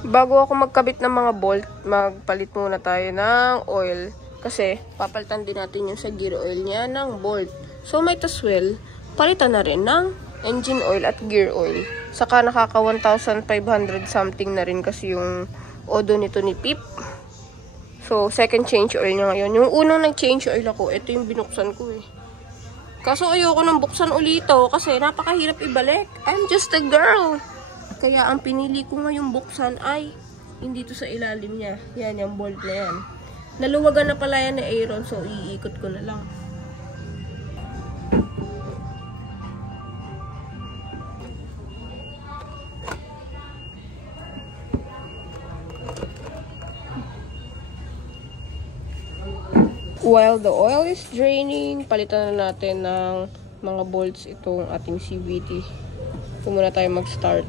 Bago ako magkabit ng mga bolt, magpalit muna tayo ng oil. Kasi, papalitan din natin yung sa gear oil niya ng bolt. So, might as well, palitan na rin ng engine oil at gear oil. Saka nakaka 1,500 something na rin kasi yung odo nito ni Pip. So, second change oil niya ngayon. Yung unang nag-change oil ako, ito yung binuksan ko eh. Kaso ayoko nang buksan ulito kasi napakahirap ibalik. I'm just a girl. Kaya ang pinili ko ngayong buksan ay hindi to sa ilalim niya. Yan, yung bolt na yan. Naluwagan na pala yan ni Aaron, so iikot ko na lang. While the oil is draining, palitan na natin ng mga bolts itong ating CVT. Ito muna tayo mag-start.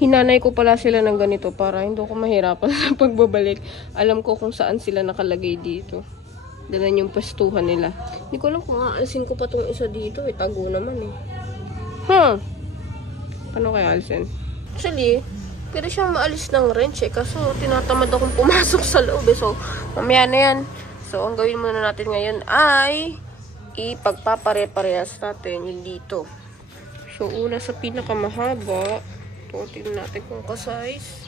Hinanay ko pala sila ng ganito para hindi ko mahirapan sa pagbabalik. Alam ko kung saan sila nakalagay dito. Ganun yung pwestuhan nila. Hindi ko alam kung aalisin ko pa tong isa dito. Tago naman eh. Paano kaya alisin? Actually, pwede siyang maalis ng wrench eh. Kaso tinatamad akong pumasok sa loob eh. So, mamaya na yan. So, ang gawin muna natin ngayon ay ipagpapare-parehas natin yung dito. So, una sa pinakamahaba. Ito, tingnan natin kung ka-size.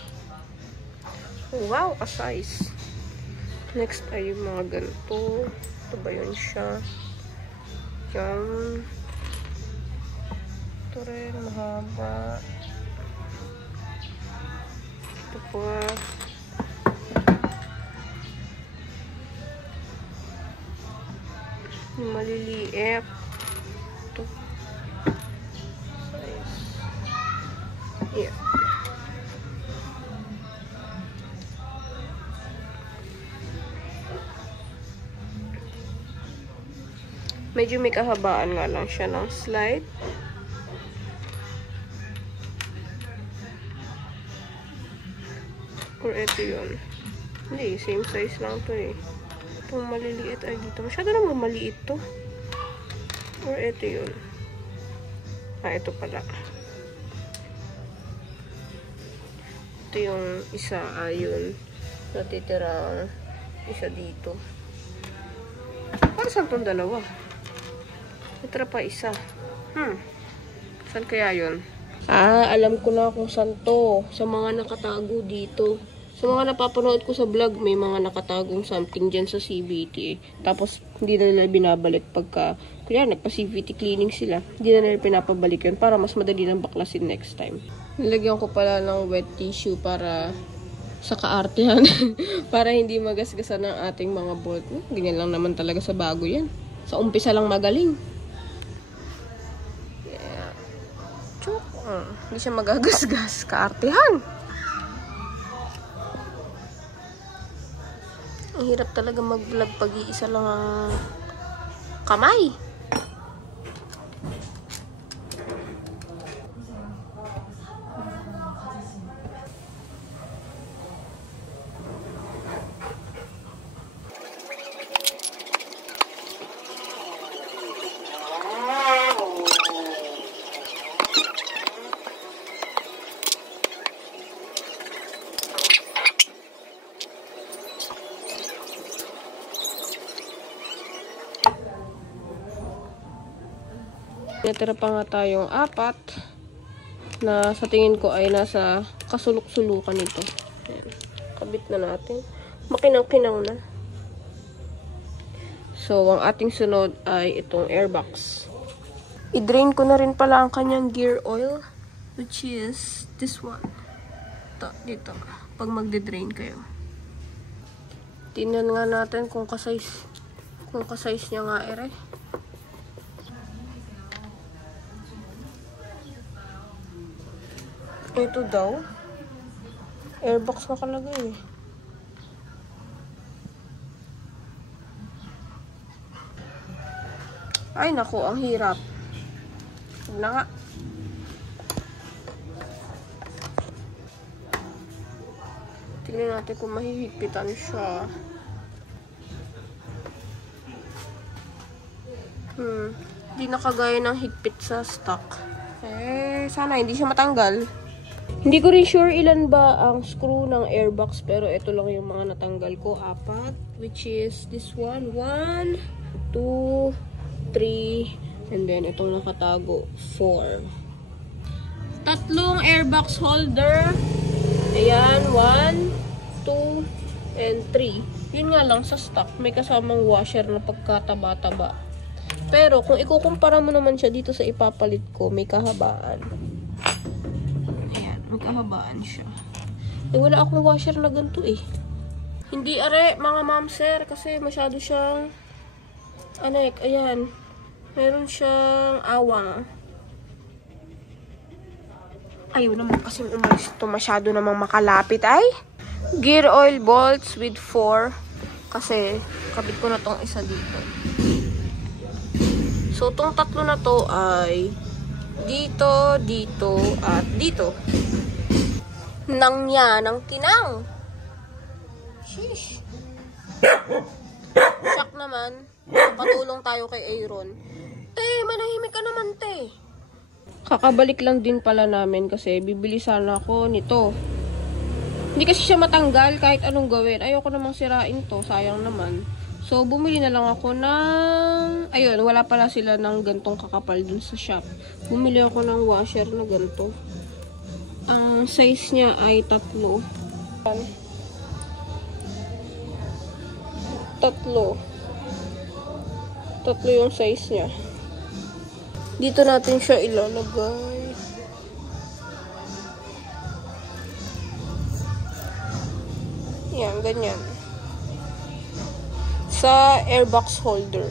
Wow, ka-size. Next ay yung mga ganito. Ito ba yun siya? Yan. Ito rin, mahaba. Ito pa. Yung maliliit. Ito. Yeah. Medyo may kahabaan nga lang siya ng slide. Or ito yun. Hindi, same size lang to eh. Itong maliliit ay dito. Masyado naman maliit to. Or ito yun. Ito pala. Ito yung isa, ayun. Natitirang isa dito. Para saan itong dalawa? Natira pa isa. Saan kaya yun? Alam ko na kung saan to. Sa mga nakatago dito. Sa mga napapanood ko sa vlog, may mga nakatagong something dyan sa CVT. Tapos, hindi na nila binabalik pagka, kaya nagpa-CVT cleaning sila. Hindi na nila pinapabalik yun para mas madali lang baklasin next time. Nilagyan ko pala ng wet tissue para sa kaartehan. Para hindi magasgasan ng ating mga bolt. Ganyan lang naman talaga sa bago yan. Sa umpisa lang magaling. Yeah. Chok. Hindi siya magagasgas. Kaartehan. Ang hirap talaga mag-vlog pag iisa lang ang kamay. Natira pa nga tayong 4 na sa tingin ko ay nasa kasulok-sulukan nito. Ayan. Kabit na natin. Makinang-kinang na. So, ang ating sunod ay itong airbox. I-drain ko na rin pala ang kanyang gear oil, which is this one. Ito, dito. Pag magde-drain kayo. Tingnan nga natin kung ka-size niya nga ere. Ito daw. Airbox nakalagay eh. Ay, naku, ang hirap. Huwag na nga. Tingnan natin kung mahihigpitan siya. Hindi nakagaya ng higpit sa stock. Sana hindi siya matanggal. Hindi ko rin sure ilan ba ang screw ng airbox, pero ito lang yung mga natanggal ko. 4, which is this one. 1, 2, 3, and then itong nakatago, 4. 3 airbox holder. Ayan, 1, 2, and 3. Yun nga lang sa stock, may kasamang washer na pagkataba-taba. Pero kung ikukumpara mo naman siya dito sa ipapalit ko, may kahabaan. Ayan, may kahabaan siya. Wala akong washer na ganito eh. Hindi are, mga ma'am sir, kasi masyado siyang ayan. Meron siyang awang. Ayaw naman kasing umalis ito. Masyado namang makalapit ay. Gear oil bolts with 4. Kasi kabit ko na tong isa dito. So, tong 3 na to ay dito, dito, at dito. Nang tinang. Sheesh. Sak naman. Patulong tayo kay Aaron. Te, manahimik ka naman, te. Kakabalik lang din pala namin kasi bibili sana ako nito. Hindi kasi siya matanggal kahit anong gawin. Ayoko namang sirain to. Sayang naman. So, bumili na lang ako ng... Ayun, wala pala sila ng gantong kakapal dun sa shop. Bumili ako ng washer na ganto. Ang size niya ay 3. 3 yung size niya. Dito natin siya ilalagay. Yan, ganyan. Sa airbox holder.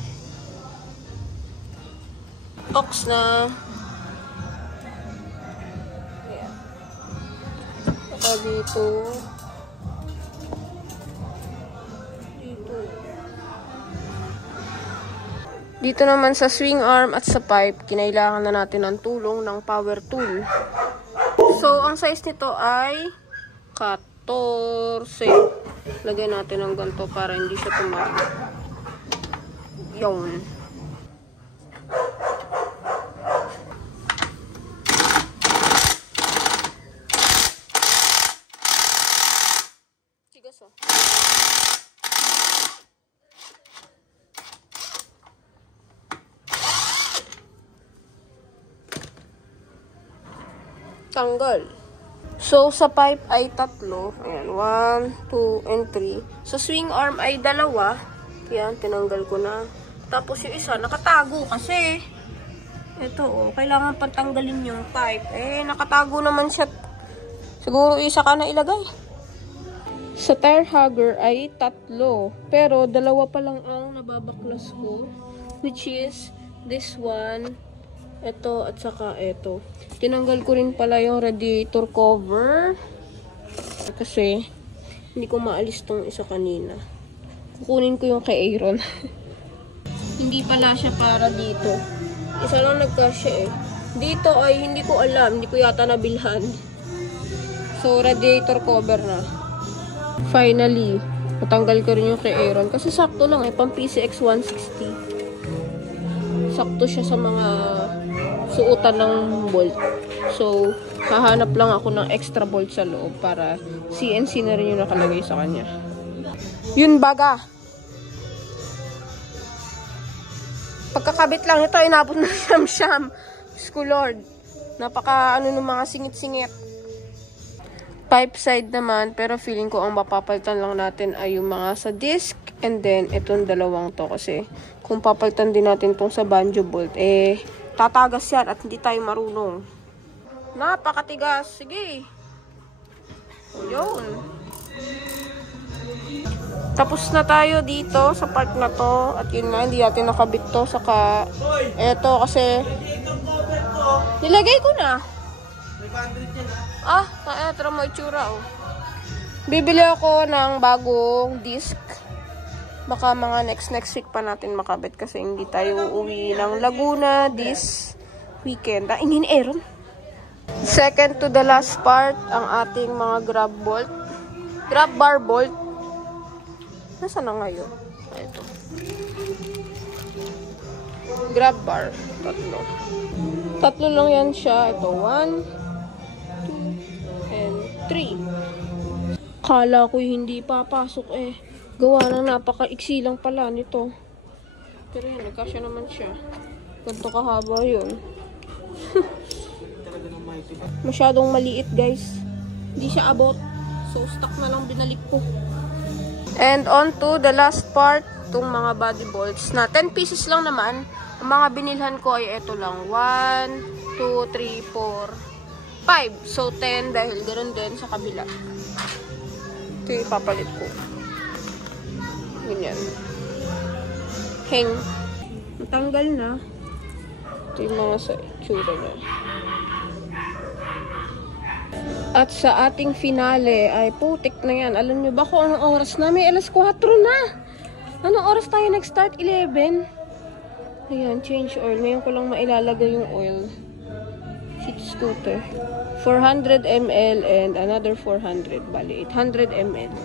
Ox na. Ayan. Saka dito. Dito naman sa swing arm at sa pipe, kinailangan na natin ng tulong ng power tool. So, ang size nito ay 14. Lagay natin ng ganito para hindi siya tumago. Yun. Tigas oh. Tanggal. So, sa pipe ay 3. Ayan, 1, 2, and 3. Sa swing arm ay 2. Ayan, tinanggal ko na. Tapos yung isa, nakatago kasi. Ito, oh, kailangan patanggalin yung pipe. Nakatago naman siya. Siguro isa ka na ilagay. Sa tire hugger ay 3. Pero 2 pa lang ang nababaklas ko. Which is this one. Ito at saka ito. Tinanggal ko rin pala yung radiator cover. Kasi hindi ko maalis tong isa kanina. Kukunin ko yung kay Aaron. Hindi pala siya para dito. Isa lang nagkasya eh. Dito ay hindi ko alam. Hindi ko yata nabilhan. So, radiator cover na. Finally, natanggal ko rin yung kay Aaron. Kasi sakto lang eh. Pang PCX 160. Sakto siya sa mga suotan ng bolt. So, hahanap lang ako ng extra bolt sa loob para CNC na rin yung nakalagay sa kanya. Yun baga. Pagkakabit lang ito, inabot na siyam-siyam. Diyos ko Lord. Napaka ng mga singit-singit. Pipe side naman, pero feeling ko ang mapapalitan lang natin ay yung mga sa disc and then itong 2 to kasi kung papalitan din natin itong sa banjo bolt, tatagas yan at hindi tayo marunong. Napakatigas. Sige. O, yun. Tapos na tayo dito sa part na to. At yun nga, hindi natin nakabit to. Saka, eto kasi nilagay ko na. Eto mo itsura, oh. Bibili ako ng bagong disc. Baka mga next week pa natin makabit kasi hindi tayo uuwi ng Laguna this weekend. Inin Aaron. Second to the last part, ang ating mga grab bar bolt. Nasaan na ngayon? Ito. Grab bar. Tatlo lang yan siya. Ito, 1, 2, and 3. Kala ko hindi papasok eh. Gawa ng napaka-iksi lang pala nito. Pero yan, nagkasya naman siya. Ganito kahaba yun. Masyadong maliit, guys. Hindi siya abot. So, stock na lang binalik ko. And on to the last part, itong mga body bolts na 10 pieces lang naman. Ang mga binilhan ko ay ito lang. 1, 2, 3, 4, 5. So, 10 dahil ganoon din sa kabila. Ito yung ipapalit ko. Ganyan. Hang. Matanggal na. Ito yung mga sa itsura na. At sa ating finale ay putik na yan. Alam nyo ba kung anong oras na? May alas 4 na. Anong oras tayo nag-start? 11. Ayan, change oil. Ngayon ko lang mailalagay yung oil. Seat scooter. 400 ml and another 400. Bali, 800 ml.